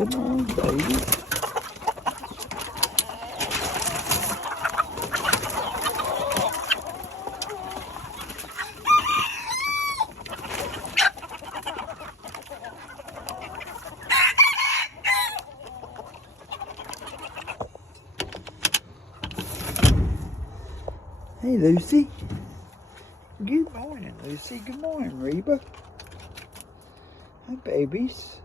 Come on, baby. Hey, Lucy. Good morning, Lucy. Good morning, Reba. Hi, babies.